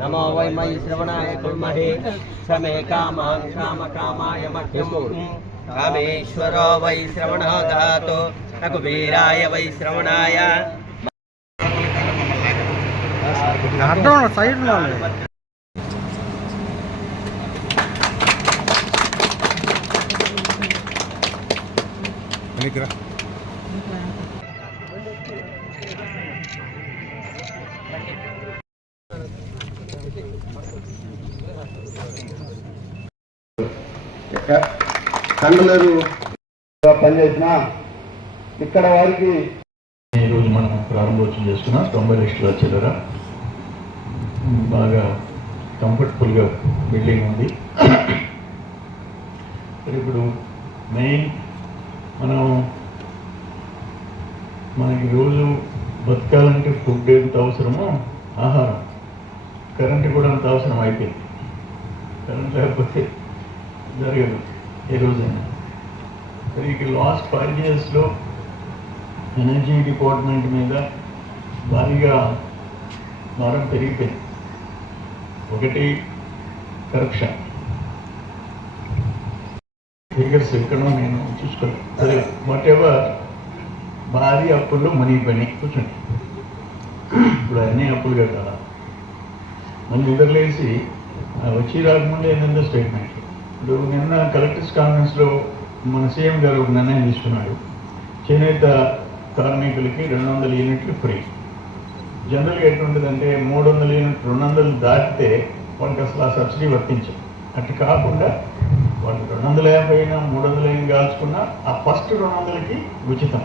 नमो वै मयि श्रवणाय कुर्महे समे कामान् कामकामाय मह्यं कामेश्वरो वै श्रवणः धातो रघुवीराय वै श्रवणाय కండలేరు పనిచేసిన ఇక్కడ వారికి ఈరోజు మనం ప్రారంభోత్సవం చేసుకున్నాం 90 లక్షల చిల్లర బాగా కంఫర్టబుల్గా బిల్డింగ్ ఉంది. ఇప్పుడు మెయిన్ మనకి రోజు బతకాలంటే ఫుడ్ ఎంత అవసరమో ఆహారం, కరెంటు కూడా అంత అవసరం అయిపోయింది. కరెంట్ లేకపోతే జరగదు ఏ రోజైనా. మరి ఇక లాస్ట్ 5 yearsలో ఎనర్జీ డిపార్ట్మెంట్ మీద భారీగా భారం పెరిగిపోయింది. ఒకటి కరప్షన్, ఫిగర్స్ ఎక్కడో నేను చూసుకోలేదు. సరే వాట్ ఎవర్, భారీ అప్పుల్లో మునిగిపోయినాయి. కూర్చోండి, ఇప్పుడు అన్నీ అప్పులు కట్టాలా? మళ్ళీ నిద్రలేసి వచ్చి రాకముందే ఏంటంటే స్టేట్మెంట్. ఇప్పుడు నిన్న కలెక్టర్స్ కాన్ఫరెన్స్లో మన సీఎం గారు ఒక నిర్ణయం తీసుకున్నాడు. చేనేత కార్మికులకి 200 యూనిట్లు ఫ్రీ. జనరల్గా ఎటువంటిదంటే 300 యూనిట్లు 200 దాటితే వాళ్ళకి అసలు ఆ సబ్సిడీ వర్తించదు. అటు కాకుండా వాళ్ళు 250 అయినా 300 అయినా కాల్చుకున్నా ఆ ఫస్ట్ 200కి ఉచితం,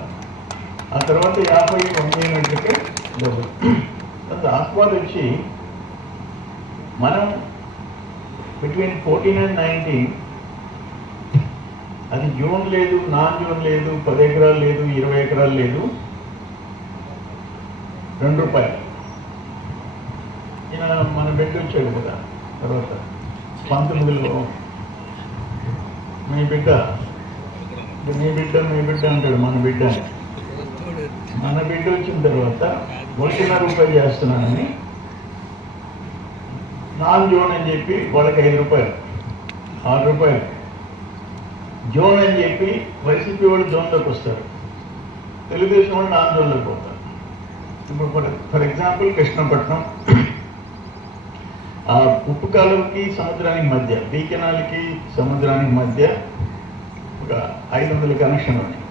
ఆ తర్వాత 50-100 యూనిట్లకి డబ్బులు. ఆస్వాద్ వచ్చి మనం బిట్వీన్ 14 and 19 అది జోన్ లేదు, నాన్ జోన్ లేదు, 10 ఎకరాలు లేదు, 20 ఎకరాలు లేదు, ₹2. ఈయన మన బిడ్డ వచ్చాడు కదా తర్వాత 19లో మీ బిడ్డ అంటాడు. మన బిడ్డ వచ్చిన తర్వాత ₹1.5 చేస్తున్నానని నాన్ జోన్ అని చెప్పి వాళ్ళకి ₹5, ₹6 జోన్ అని చెప్పి వైసీపీ వాళ్ళు జోన్లోకి వస్తారు, తెలుగుదేశం వాళ్ళు నాన్ జోన్లోకి పోతారు. ఇప్పుడు ఫర్ ఎగ్జాంపుల్ కృష్ణపట్నం, ఆ ఉప్పు కాలువకి సముద్రానికి మధ్య, బీ కెనాల్కి సముద్రానికి మధ్య ఒక 500 కనెక్షన్ ఉన్నాయి.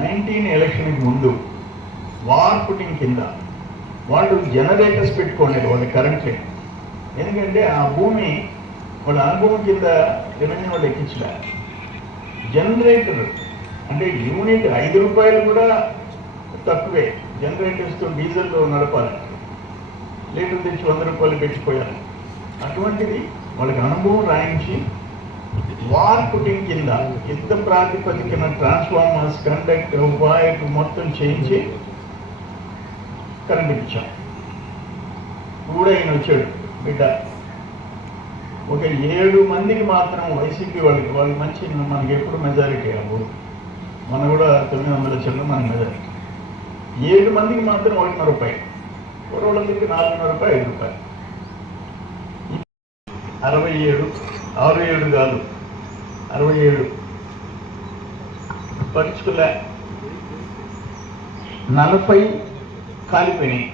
19 ఎలక్షన్కి ముందు వార్ పుటింగ్ కింద వాళ్ళు జనరేటర్స్ పెట్టుకోండి, వాళ్ళ కరెంట్ లేదు. ఎందుకంటే ఆ భూమి వాళ్ళ అనుభవం కింద రెవెన్యూ వాళ్ళు ఎక్కించలే. జనరేటర్ అంటే యూనిట్ ₹5 కూడా తక్కువే. జనరేటర్స్తో డీజిల్లో నడపాలంటే లీటర్ తెచ్చి ₹100 పెట్టిపోయారు. అటువంటిది వాళ్ళకి అనుభవం రాయించి వార్ పుటింగ్ కింద యుద్ధ ప్రాతిపదికన ట్రాన్స్ఫార్మర్స్, కండక్టర్, వైర్ మొత్తం చేయించి కరెంట్ ఇచ్చాం. కూడా ఈయన వచ్చాడు బిడ్డ. ఒక 7 మందికి మాత్రం వైసీపీ వాళ్ళు మంచి, మనకి ఎప్పుడు మెజారిటీ అవ్వదు, మన కూడా 900 చిల్లర మన మెజారిటీ. 7 మందికి మాత్రం ₹1.5, కుర్రోళ్ళకి ₹4.5, ₹5. 67 కాదు 67 పరుచుకులే, 40 కాలిపోయినాయి.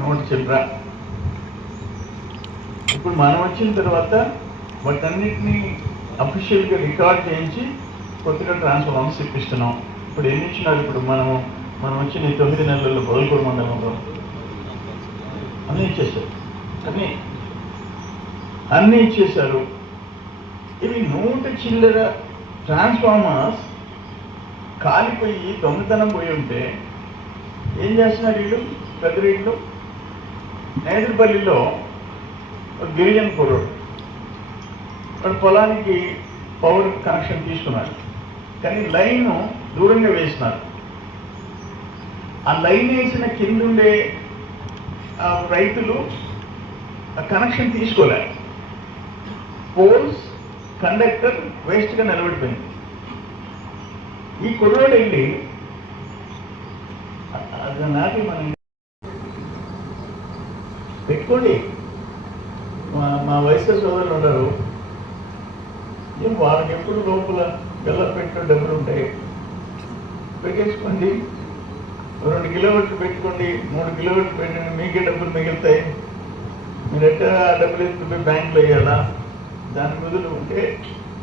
నోటి చిల్లర. ఇప్పుడు మనం వచ్చిన తర్వాత వాటన్నిటినీ అఫీషియల్గా రికార్డ్ చేయించి కొత్తగా ట్రాన్స్ఫార్మర్స్ ఇప్పిస్తున్నాం. ఇప్పుడు ఎన్ని ఇచ్చినారు? ఇప్పుడు మనం వచ్చిన 9 నెలల్లో బౌల్పూర్ మండలంలో అన్నీ ఇచ్చేసారు, అన్నీ ఇచ్చేశారు. ఇవి 100 చిల్లర ట్రాన్స్ఫార్మర్స్ కాలిపోయి దొంగతనం పోయి ఉంటే ఏం చేస్తున్నారు వీళ్ళు పెద్దరీళ్ళు? నేదురుపల్లిలో ఒక గిరిజన కుర్రోడు వాడు పొలానికి పవర్ కనెక్షన్ తీసుకున్నాడు, కానీ లైన్ దూరంగా వేసినారు. ఆ లైన్ వేసిన కిందుండే రైతులు ఆ కనెక్షన్ తీసుకోలేరు. పోల్స్ కండక్టర్ వేస్ట్గా నిలబడిపోయింది. ఈ కుర్రోడు వెళ్ళి అది నాటి మనం పెట్టుకోండి. మా వయసు సోదరులు ఉన్నారు, వాళ్ళకి ఎప్పుడు లోపల గల్ల పెట్టిన డబ్బులు ఉంటాయి, పెట్టేసుకోండి. 2 కిలోమీటర్లు పెట్టుకోండి, 3 కిలోమీటర్లు పెట్టండి, మీకే డబ్బులు మిగులుతాయి. మీరు ఎట్లా డబ్బులు ఎత్తుకుపోయి బ్యాంకులో వేయాలా? దాని బదులు ఉంటే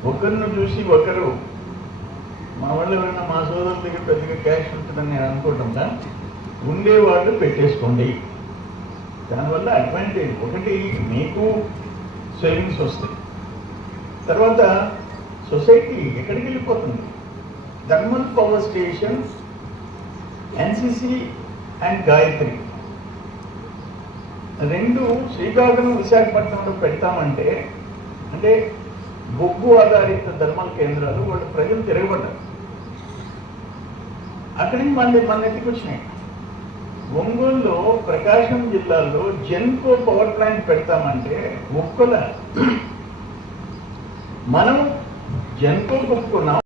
ఒకరిని చూసి ఒకరు, మా వాళ్ళు ఎవరైనా మా సోదరుల దగ్గర పెద్దగా క్యాష్ ఉంటుందని నేను అనుకుంటున్నా, ఉండేవాళ్ళు పెట్టేసుకోండి. దానివల్ల అడ్వాంటేజ్ ఒకటి, మీకు సేవింగ్స్ వస్తాయి. తర్వాత సొసైటీ ఎక్కడికి వెళ్ళిపోతుంది? Thermal power station, NCC and Gayatri 2 Srikakulam విశాఖపట్నంలో పెడతామంటే, అంటే బొగ్గు ఆధారిత థర్మల్ కేంద్రాలు, వాళ్ళు ప్రజలు తిరగబడ్డారు. అక్కడి నుంచి మన ఎత్తికి వచ్చినాయి. ఒంగోలులో ప్రకాశం జిల్లాలో జెన్కో పవర్ ప్లాంట్ పెడతామంటే ఒక్కల మనం జెన్కో ఒప్పుకున్నాం.